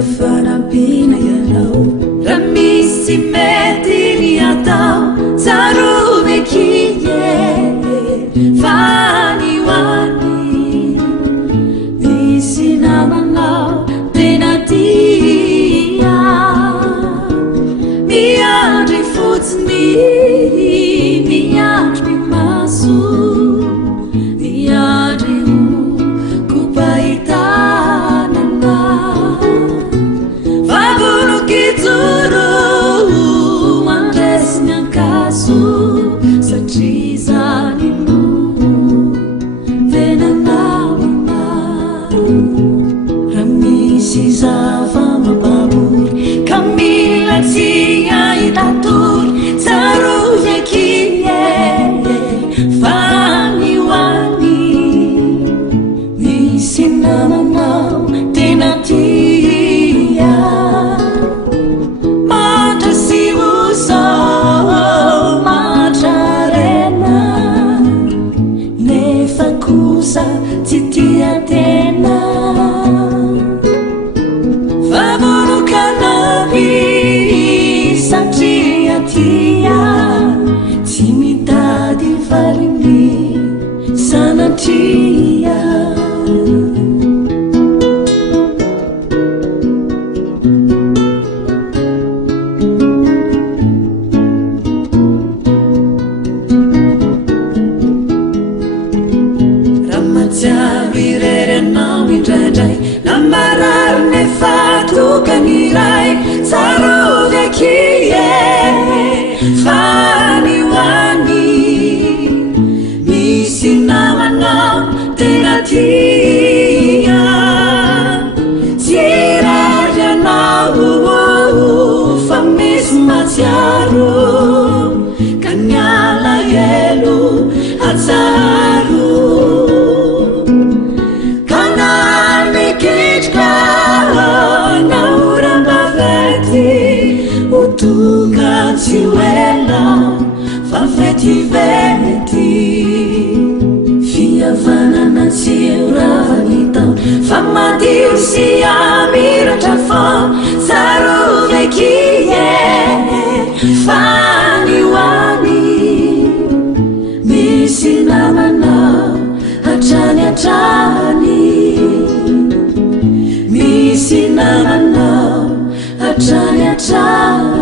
fanapina ianao raha misy mety ny atao tsarovekinye fany hoany misy namanao tena tia miandry fotsiny miandry maso miandry ho kopahitanana vavonokitsoro mandresiny ankaso satria zany no venanamana raha misy zava-mampamory ka mila tsy ahitatory tsarovekinye fany hoany misy namanao tena tia matra sy oso matra rena nefa kosa tsy tia tena favorokanaby satria tia tsy mitady valiny sanatria ramajavirerenao indraindray namararine fatokaniray tsarovekie fany hoany misy namanao tena tia tsy raha ianao fa misy matsiaro ka niala elo atsaro tonga tsy hoela fa vetivety fihavanana tsy euravanytao fa madio sy amiratra fo tsarovekinye fany hoany misy namanao hatrany hatrany misy namanao hatrany hatrany